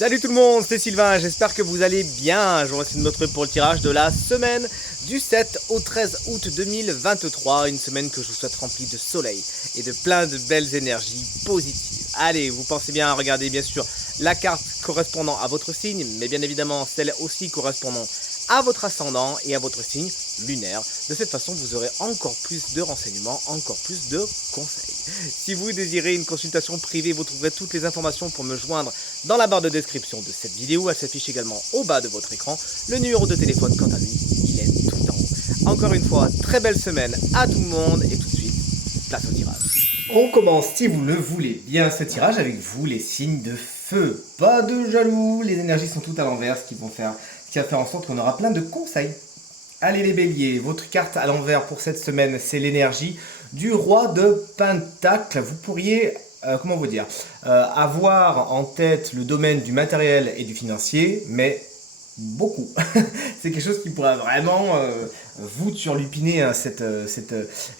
Salut tout le monde, c'est Sylvain, j'espère que vous allez bien. Je vous remercie de me retrouver pour le tirage de la semaine du 7 au 13 août 2023. Une semaine que je vous souhaite remplie de soleil et de plein de belles énergies positives. Allez, vous pensez bien à regarder bien sûr la carte correspondant à votre signe, mais bien évidemment celle aussi correspondant à votre ascendant et à votre signe lunaire. De cette façon, vous aurez encore plus de renseignements, encore plus de conseils. Si vous désirez une consultation privée, vous trouverez toutes les informations pour me joindre dans la barre de description de cette vidéo. Elle s'affiche également au bas de votre écran. Le numéro de téléphone, quant à lui, il est tout en haut. Encore une fois, très belle semaine à tout le monde et tout de suite, place au tirage. On commence, si vous le voulez bien, ce tirage avec vous, les signes de feu. Pas de jaloux, les énergies sont toutes à l'envers, ce qui va faire en sorte qu'on aura plein de conseils. Allez les béliers, votre carte à l'envers pour cette semaine, c'est l'énergie du roi de Pentacle. Vous pourriez, avoir en tête le domaine du matériel et du financier, mais beaucoup. C'est quelque chose qui pourrait vraiment vous turlupiner, hein, je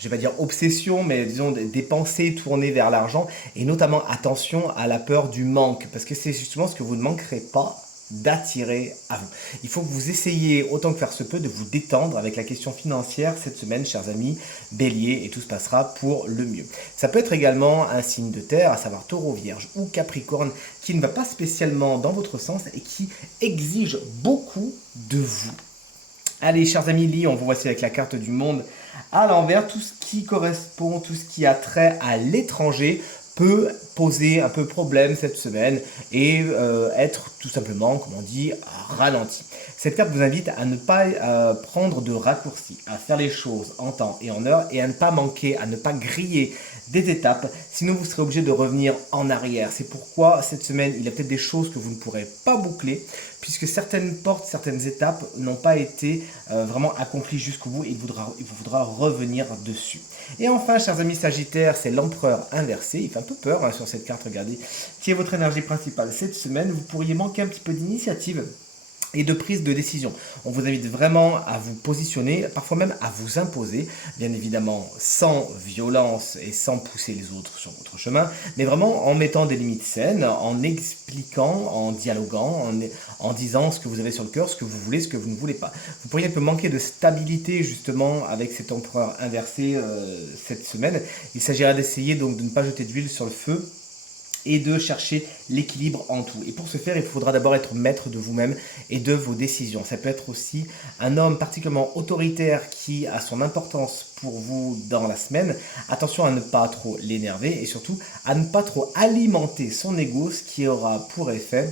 vais pas dire obsession, mais disons des pensées tournées vers l'argent, et notamment attention à la peur du manque, parce que c'est justement ce que vous ne manquerez pas d'attirer à vous. Il faut que vous essayiez autant que faire se peut de vous détendre avec la question financière cette semaine, chers amis bélier, et tout se passera pour le mieux. Ça peut être également un signe de terre, à savoir taureau, vierge ou capricorne, qui ne va pas spécialement dans votre sens et qui exige beaucoup de vous. Allez, chers amis lions, vous voici avec la carte du monde à l'envers. Tout ce qui correspond, tout ce qui a trait à l'étranger peut poser un peu problème cette semaine et être tout simplement, comme on dit, ralenti. Cette carte vous invite à ne pas prendre de raccourcis, à faire les choses en temps et en heure et à ne pas manquer, à ne pas griller des étapes, sinon vous serez obligé de revenir en arrière. C'est pourquoi cette semaine, il y a peut-être des choses que vous ne pourrez pas boucler, puisque certaines portes, certaines étapes n'ont pas été vraiment accomplies jusqu'au bout et il vous faudra revenir dessus. Et enfin, chers amis sagittaires, c'est l'empereur inversé. Il fait un peu peur hein, sur cette carte, regardez, qui est votre énergie principale. Cette semaine, vous pourriez manquer un petit peu d'initiative et de prise de décision. On vous invite vraiment à vous positionner, parfois même à vous imposer, bien évidemment sans violence et sans pousser les autres sur votre chemin, mais vraiment en mettant des limites saines, en expliquant, en dialoguant, en disant ce que vous avez sur le cœur, ce que vous voulez, ce que vous ne voulez pas. Vous pourriez un peu manquer de stabilité justement avec cet empereur inversé cette semaine. Il s'agira d'essayer donc de ne pas jeter d'huile sur le feu et de chercher l'équilibre en tout. Et pour ce faire, il faudra d'abord être maître de vous-même et de vos décisions. Ça peut être aussi un homme particulièrement autoritaire qui a son importance pour vous dans la semaine. Attention à ne pas trop l'énerver et surtout à ne pas trop alimenter son ego, ce qui aura pour effet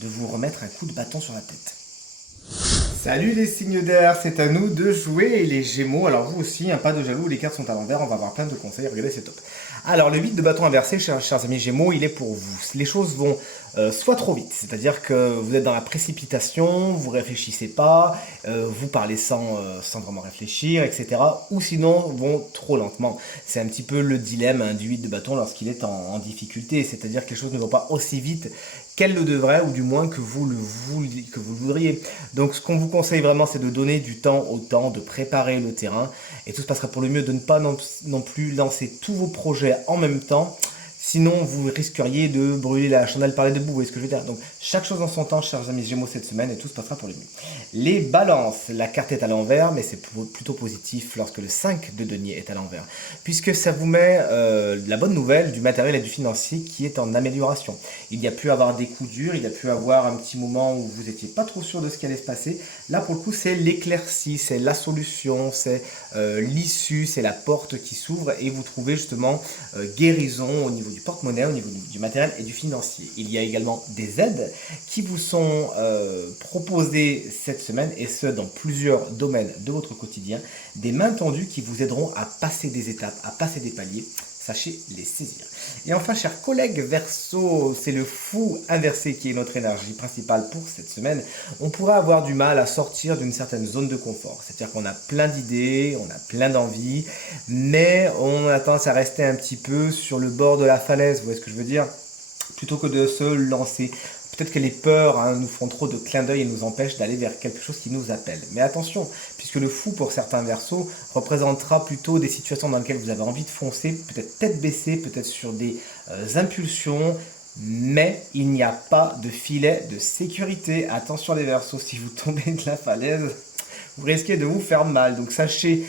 de vous remettre un coup de bâton sur la tête. Salut les signes d'air, c'est à nous de jouer les Gémeaux. Alors vous aussi, pas de jaloux, les cartes sont à l'envers, on va avoir plein de conseils, regardez c'est top. Alors le 8 de bâton inversé, chers amis Gémeaux, il est pour vous. Les choses vont soit trop vite, c'est-à-dire que vous êtes dans la précipitation, vous réfléchissez pas, vous parlez sans vraiment réfléchir, etc. Ou sinon vont trop lentement. C'est un petit peu le dilemme hein, du 8 de bâton lorsqu'il est en difficulté, c'est-à-dire que les choses ne vont pas aussi vite qu'elle le devrait, ou du moins que vous le voudriez. Donc ce qu'on vous conseille vraiment, c'est de donner du temps au temps, de préparer le terrain, et tout se passera pour le mieux, de ne pas non plus lancer tous vos projets en même temps, sinon vous risqueriez de brûler la chandelle par les deux bouts, vous voyez ce que je veux dire. Donc chaque chose en son temps, chers amis Gémeaux, cette semaine, et tout se passera pour le mieux. Les balances, la carte est à l'envers, mais c'est plutôt positif lorsque le 5 de denier est à l'envers, puisque ça vous met la bonne nouvelle du matériel et du financier qui est en amélioration. Il y a pu avoir des coups durs, il y a pu avoir un petit moment où vous n'étiez pas trop sûr de ce qui allait se passer. Là pour le coup c'est l'éclaircie, c'est la solution, c'est l'issue, c'est la porte qui s'ouvre et vous trouvez justement guérison au niveau du porte-monnaie, au niveau du matériel et du financier. Il y a également des aides qui vous sont proposées cette semaine, et ce dans plusieurs domaines de votre quotidien, des mains tendues qui vous aideront à passer des étapes, à passer des paliers. Sachez les saisir. Et enfin, chers collègues Verseau, c'est le fou inversé qui est notre énergie principale pour cette semaine. On pourrait avoir du mal à sortir d'une certaine zone de confort. C'est-à-dire qu'on a plein d'idées, on a plein d'envies, mais on a tendance à rester un petit peu sur le bord de la falaise, vous voyez ce que je veux dire, plutôt que de se lancer. Peut-être que les peurs nous font trop de clins d'œil et nous empêchent d'aller vers quelque chose qui nous appelle. Mais attention, puisque le fou pour certains Verseaux représentera plutôt des situations dans lesquelles vous avez envie de foncer, peut-être tête baissée, peut-être sur des impulsions, mais il n'y a pas de filet de sécurité. Attention les Verseaux, si vous tombez de la falaise, vous risquez de vous faire mal. Donc sachez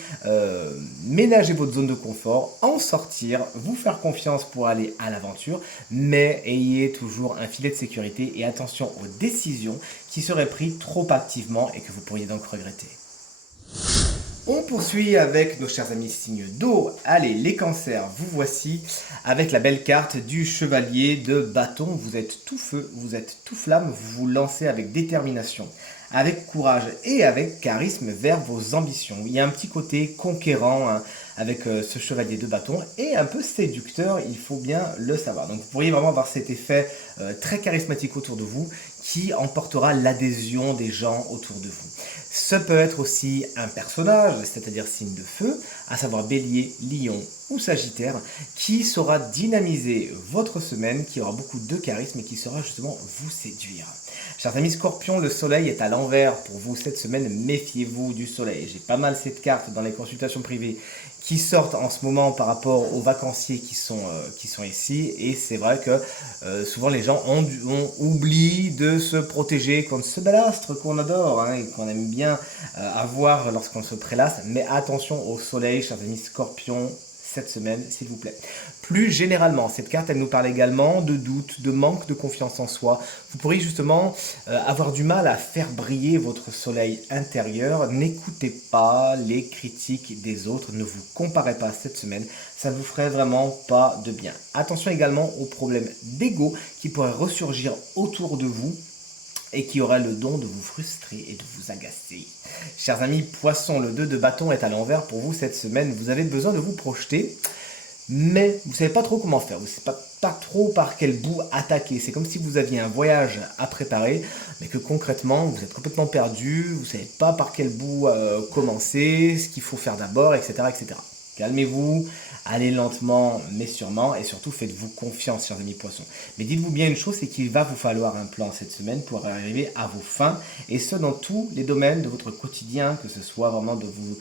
ménager votre zone de confort, en sortir, vous faire confiance pour aller à l'aventure, mais ayez toujours un filet de sécurité et attention aux décisions qui seraient prises trop activement et que vous pourriez donc regretter. On poursuit avec nos chers amis signes d'eau. Allez, les cancers, vous voici avec la belle carte du chevalier de bâton. Vous êtes tout feu, vous êtes tout flamme, vous vous lancez avec détermination, avec courage et avec charisme vers vos ambitions. Il y a un petit côté conquérant hein, avec ce chevalier de bâton et un peu séducteur, il faut bien le savoir. Donc vous pourriez vraiment avoir cet effet très charismatique autour de vous qui emportera l'adhésion des gens autour de vous. Ce peut être aussi un personnage, c'est-à-dire signe de feu, à savoir Bélier, Lion ou Sagittaire, qui saura dynamiser votre semaine, qui aura beaucoup de charisme et qui saura justement vous séduire. Chers amis Scorpions, le soleil est à l'envers pour vous cette semaine, méfiez-vous du soleil. J'ai pas mal cette carte dans les consultations privées qui sortent en ce moment par rapport aux vacanciers qui sont ici, et c'est vrai que souvent les gens oublient de se protéger contre ce bel astre qu'on adore hein, et qu'on aime bien avoir lorsqu'on se prélasse, mais attention au soleil, chers amis Scorpions, cette semaine, s'il vous plaît. Plus généralement, cette carte, elle nous parle également de doute, de manque de confiance en soi. Vous pourriez justement avoir du mal à faire briller votre soleil intérieur. N'écoutez pas les critiques des autres, ne vous comparez pas cette semaine, ça ne vous ferait vraiment pas de bien. Attention également aux problèmes d'ego qui pourraient ressurgir autour de vous et qui aura le don de vous frustrer et de vous agacer. Chers amis poissons, le 2 de bâton est à l'envers pour vous cette semaine. Vous avez besoin de vous projeter, mais vous ne savez pas trop comment faire. Vous ne savez pas trop par quel bout attaquer. C'est comme si vous aviez un voyage à préparer, mais que concrètement, vous êtes complètement perdu. Vous ne savez pas par quel bout commencer, ce qu'il faut faire d'abord, etc., etc. Calmez-vous, allez lentement mais sûrement et surtout faites-vous confiance, chers amis poissons. Mais dites-vous bien une chose, c'est qu'il va vous falloir un plan cette semaine pour arriver à vos fins et ce dans tous les domaines de votre quotidien, que ce soit vraiment de vos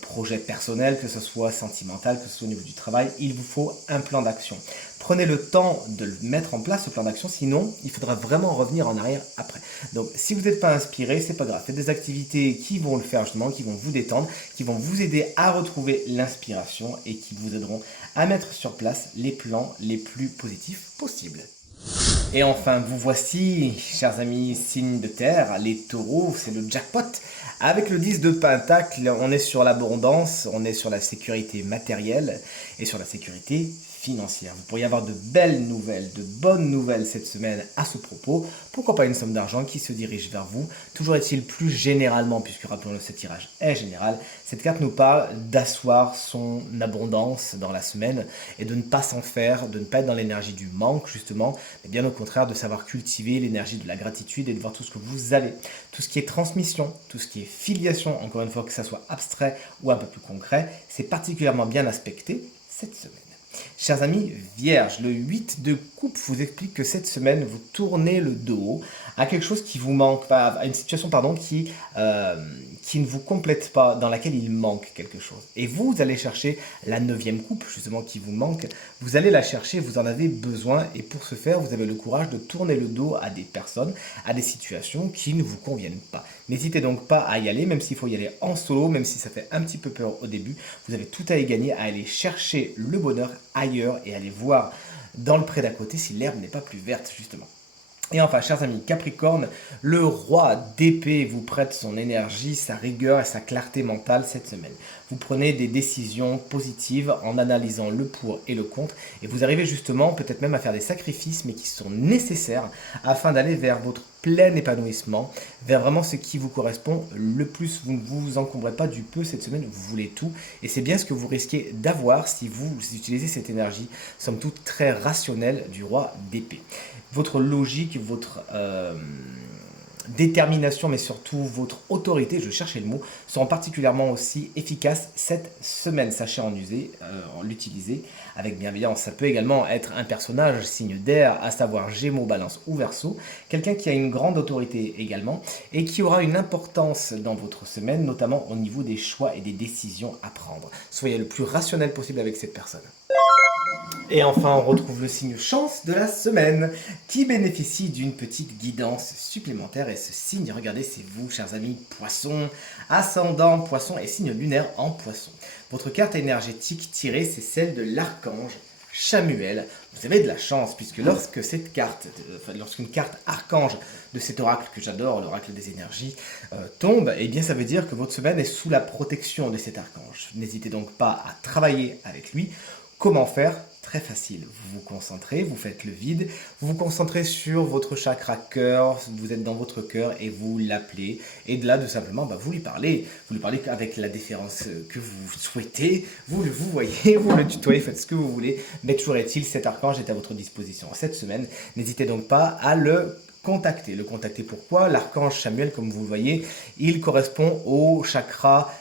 projets personnels, que ce soit sentimental, que ce soit au niveau du travail, il vous faut un plan d'action. Prenez le temps de le mettre en place, ce plan d'action, sinon il faudra vraiment revenir en arrière après. Donc si vous n'êtes pas inspiré, c'est pas grave. Faites des activités qui vont le faire justement, qui vont vous détendre, qui vont vous aider à retrouver l'inspiration et qui vous aideront à mettre sur place les plans les plus positifs possibles. Et enfin, vous voici, chers amis signes de terre, les taureaux, c'est le jackpot. Avec le 10 de Pentacle, on est sur l'abondance, on est sur la sécurité matérielle et sur la sécurité financière. Vous pourriez avoir de belles nouvelles, de bonnes nouvelles cette semaine à ce propos. Pourquoi pas une somme d'argent qui se dirige vers vous. Toujours est-il plus généralement, puisque rappelons-le, ce tirage est général, cette carte nous parle d'asseoir son abondance dans la semaine et de ne pas s'en faire, de ne pas être dans l'énergie du manque justement, mais bien au contraire de savoir cultiver l'énergie de la gratitude et de voir tout ce que vous avez. Tout ce qui est transmission, tout ce qui est filiation, encore une fois que ça soit abstrait ou un peu plus concret, c'est particulièrement bien aspecté cette semaine. Chers amis vierges, le 8 de coupe vous explique que cette semaine, vous tournez le dos à quelque chose qui vous manque, à une situation qui ne vous complète pas, dans laquelle il manque quelque chose. Et vous allez chercher la 9e coupe, justement, qui vous manque. Vous allez la chercher, vous en avez besoin. Et pour ce faire, vous avez le courage de tourner le dos à des personnes, à des situations qui ne vous conviennent pas. N'hésitez donc pas à y aller, même s'il faut y aller en solo, même si ça fait un petit peu peur au début. Vous avez tout à y gagner à aller chercher le bonheur ailleurs et aller voir dans le pré d'à côté si l'herbe n'est pas plus verte, justement. Et enfin, chers amis Capricorne, le roi d'épée vous prête son énergie, sa rigueur et sa clarté mentale cette semaine. Vous prenez des décisions positives en analysant le pour et le contre et vous arrivez justement peut-être même à faire des sacrifices mais qui sont nécessaires afin d'aller vers votre plein épanouissement, vers vraiment ce qui vous correspond le plus. Vous ne vous encombrez pas du peu cette semaine, vous voulez tout et c'est bien ce que vous risquez d'avoir si vous utilisez cette énergie, somme toute très rationnelle du roi d'épée. Votre logique, votre détermination, mais surtout votre autorité, je cherchais le mot, seront particulièrement aussi efficaces cette semaine. Sachez en user, en l'utiliser avec bienveillance. Ça peut également être un personnage signe d'air, à savoir Gémeaux, Balance ou Verseau, quelqu'un qui a une grande autorité également et qui aura une importance dans votre semaine, notamment au niveau des choix et des décisions à prendre. Soyez le plus rationnel possible avec cette personne. Et enfin, on retrouve le signe chance de la semaine qui bénéficie d'une petite guidance supplémentaire. Et ce signe, regardez, c'est vous, chers amis poissons, ascendant poisson et signe lunaire en poisson. Votre carte énergétique tirée, c'est celle de l'archange Chamuel. Vous avez de la chance puisque lorsque cette carte, lorsqu'une carte archange de cet oracle que j'adore, l'oracle des énergies, tombe, eh bien ça veut dire que votre semaine est sous la protection de cet archange. N'hésitez donc pas à travailler avec lui. Comment faire? Très facile, vous vous concentrez, vous faites le vide, vous vous concentrez sur votre chakra cœur, vous êtes dans votre cœur et vous l'appelez. Et de là, tout simplement, vous lui parlez avec la déférence que vous souhaitez, vous voyez, vous le tutoyez, faites ce que vous voulez, mais toujours est-il, cet archange est à votre disposition. Cette semaine, n'hésitez donc pas à le contacter. Le contacter pourquoi? L'archange Chamuel, comme vous le voyez, il correspond au chakra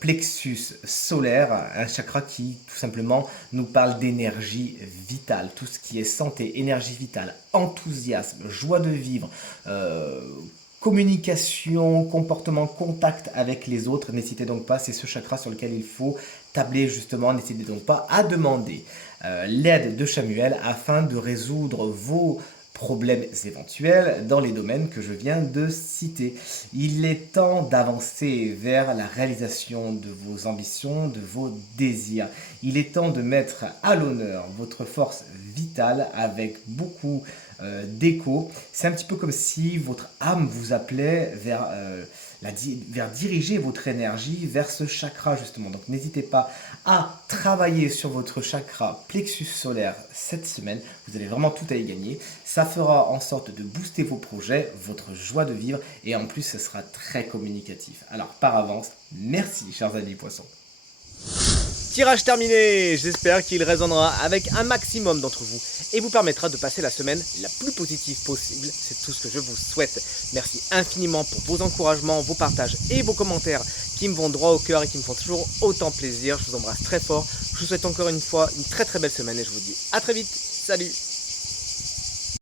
plexus solaire, un chakra qui tout simplement nous parle d'énergie vitale, tout ce qui est santé, énergie vitale, enthousiasme, joie de vivre, communication, comportement, contact avec les autres. N'hésitez donc pas, c'est ce chakra sur lequel il faut tabler justement. N'hésitez donc pas à demander l'aide de Chamuel afin de résoudre vos problèmes éventuels dans les domaines que je viens de citer. Il est temps d'avancer vers la réalisation de vos ambitions, de vos désirs. Il est temps de mettre à l'honneur votre force vitale avec beaucoup d'écho. C'est un petit peu comme si votre âme vous appelait vers diriger votre énergie vers ce chakra justement. Donc n'hésitez pas à travailler sur votre chakra plexus solaire cette semaine. Vous allez vraiment tout à y gagner. Ça fera en sorte de booster vos projets, votre joie de vivre et en plus ce sera très communicatif. Alors par avance, merci chers amis poissons. Tirage terminé, j'espère qu'il résonnera avec un maximum d'entre vous et vous permettra de passer la semaine la plus positive possible. C'est tout ce que je vous souhaite. Merci infiniment pour vos encouragements, vos partages et vos commentaires qui me vont droit au cœur et qui me font toujours autant plaisir. Je vous embrasse très fort. Je vous souhaite encore une fois une très très belle semaine et je vous dis à très vite. Salut!